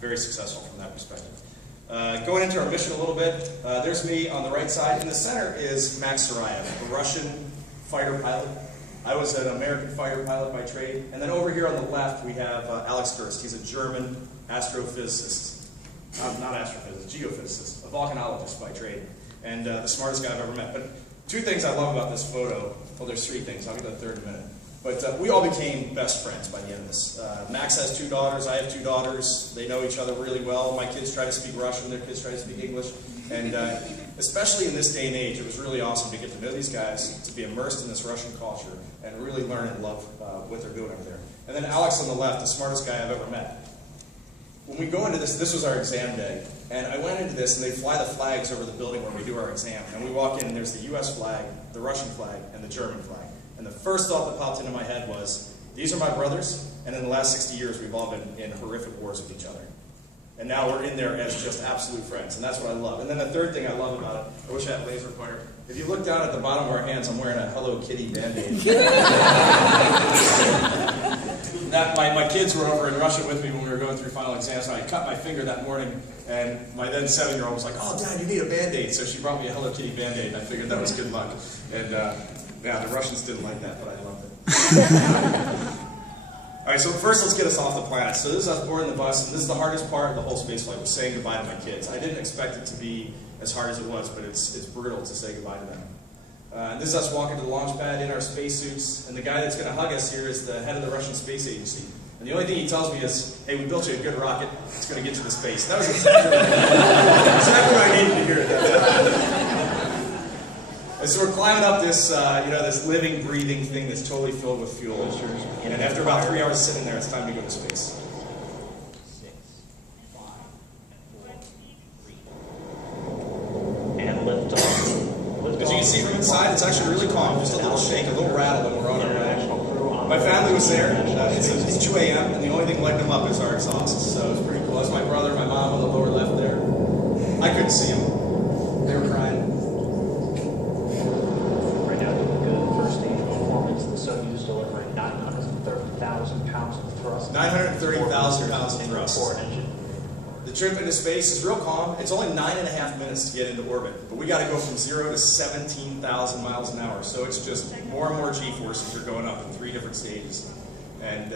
very successful from that perspective. Going into our mission a little bit, there's me on the right side. In the center is Max Sarayev, a Russian fighter pilot. I was an American fighter pilot by trade. And then over here on the left, we have Alex Gerst. He's a German astrophysicist. Not astrophysicist, geophysicist, a volcanologist by trade, and the smartest guy I've ever met. But two things I love about this photo, well, there's three things. I'll get to the third in a minute. But we all became best friends by the end of this. Max has 2 daughters. I have 2 daughters. They know each other really well. My kids try to speak Russian. Their kids try to speak English. And especially in this day and age, it was really awesome to get to know these guys, to be immersed in this Russian culture, and really learn and love what they're doing over there. And then Alex on the left, the smartest guy I've ever met. When we go into this, this was our exam day, and I went into this, and they fly the flags over the building where we do our exam. And we walk in, and there's the US flag, the Russian flag, and the German flag. And the first thought that popped into my head was, these are my brothers, and in the last 60 years, we've all been in horrific wars with each other. And now we're in there as just absolute friends, and that's what I love. And then the third thing I love about it, I wish I had a laser pointer. If you look down at the bottom of our hands, I'm wearing a Hello Kitty Band-Aid. My kids were over in Russia with me when we were going through final exams, and I cut my finger that morning, and my then 7-year-old was like, "Oh, Dad, you need a Band-Aid." So she brought me a Hello Kitty Band-Aid, and I figured that was good luck. And yeah, the Russians didn't like that, but I loved it. All right, so first let's get us off the planet. So this is us boarding the bus, and this is the hardest part of the whole space flight, was saying goodbye to my kids. I didn't expect it to be as hard as it was, but it's brutal to say goodbye to them. And this is us walking to the launch pad in our spacesuits, and the guy that's going to hug us here is the head of the Russian Space Agency. And the only thing he tells me is, "Hey, we built you a good rocket. It's going to get you to space." That was exactly what I needed to hear at that time. And so we're climbing up this, this living, breathing thing that's totally filled with fuel. And after about 3 hours sitting there, it's time to go to space. 6, 5, 4, 3, and lift off. As you can see from inside, it's actually really calm. Just a little shake, a little rattle when we're on our way. My family was there. It's 2 a.m. and the only thing lighting them up is our exhaust. So it's pretty cool. That's my brother, my mom on the lower left there. I couldn't see them. They were crying. Right now, doing good first stage performance. The Soyuz delivering 930,000 pounds of thrust. 930,000 pounds of thrust. Forward engine. The trip into space is real calm. It's only 9.5 minutes to get into orbit, but we got to go from 0 to 17,000 miles an hour. So it's just more and more G-forces are going up in 3 different stages. And